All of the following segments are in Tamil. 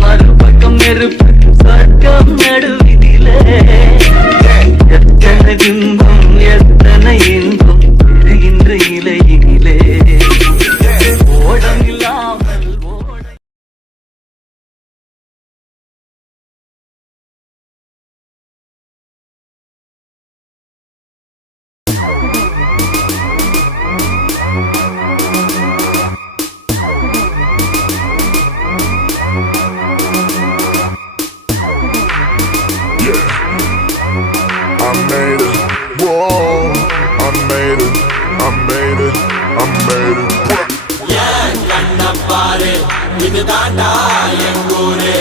மறுபக்கம் நெருப்பு சொர்க்கம் நடுவிதிலே எத்தனை பிம்பம் எத்தனை இன்பம் இன்று இலையினிலே ஓடம் இல்லாமல் இது தாண்டா எங்கூரு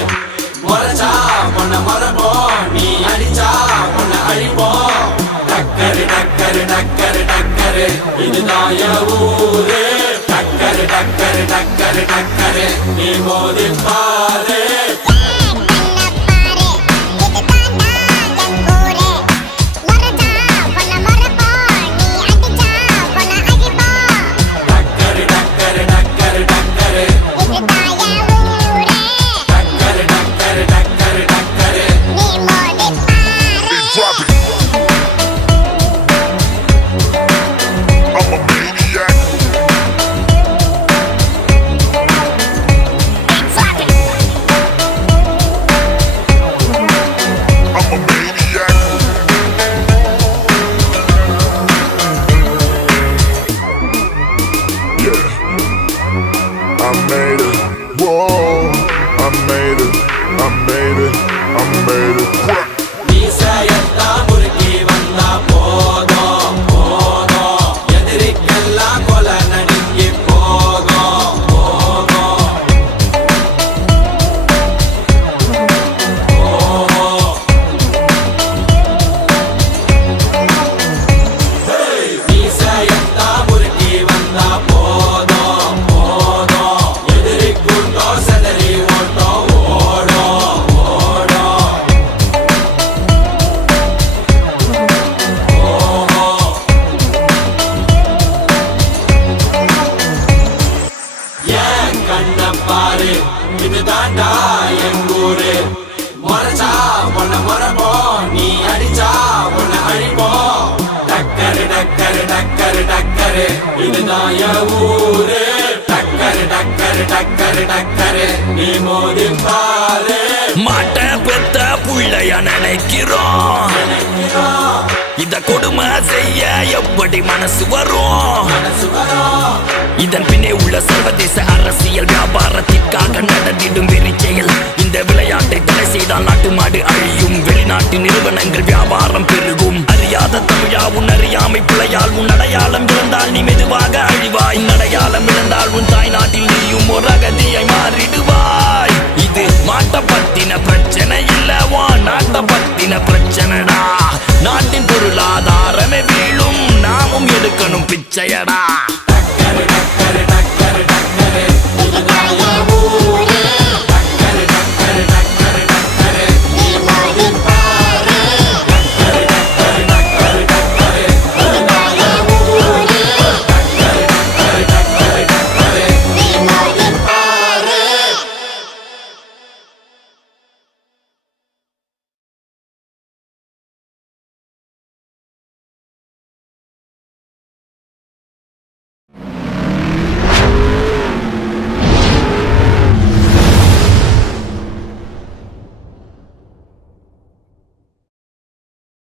முறைச்சா பொண்ண மரபோம் நீ அடிச்சா பொண்ண அழிப்போம் டக்கரு டக்கரு டக்கரு டக்கரு இதுதான் என் ஊரு டக்கரு டக்கரு டக்கரு டக்கரு நீ மோதி பாரு இது தாண்டா எங்கூரு முறைச்சா பொண்ண மரபோம் நீ அடிச்சா பொண்ண அழிப்போம் டக்கரு டக்கரு டக்கரு டக்கரு இதுதான் என் ஊரு டக்கரு டக்கரு டக்கரு டக்கரு நீ மோதி பாரு மாட்ட பெத்த புள்ளைய நினைக்கிறோம் இத கொடுமை செய்ய எப்படி மனசு வரும் இதன் பின்னே உள்ள சர்வதேச அரசியல் வியாபாரத்திற்காக நடந்திடும் வெறிச்செயல் இந்த விளையாட்டை தடை செய்தால் நாட்டு மாடு அழியும் வெளிநாட்டு நிறுவனங்கள் வியாபாரம் பெருகும் அறியாத தமிழா உன் அறியாமை பிழையால் உன் அடையாளம் இழந்தால் நீ மெதுவாக அழிவாய் அடையாளம் இழந்தால் உன் தாய் நாட்டில் நீயும் ஒரு அகதியை மாறிடுவாய் இது மாட்ட பத்தின பிரச்சனை இல்லவா நாட்ட பத்தின பிரச்சனைடா நாட்டின் பொருளாதாரமே வீழும் நாமும் எடுக்கணும் பிச்சையடா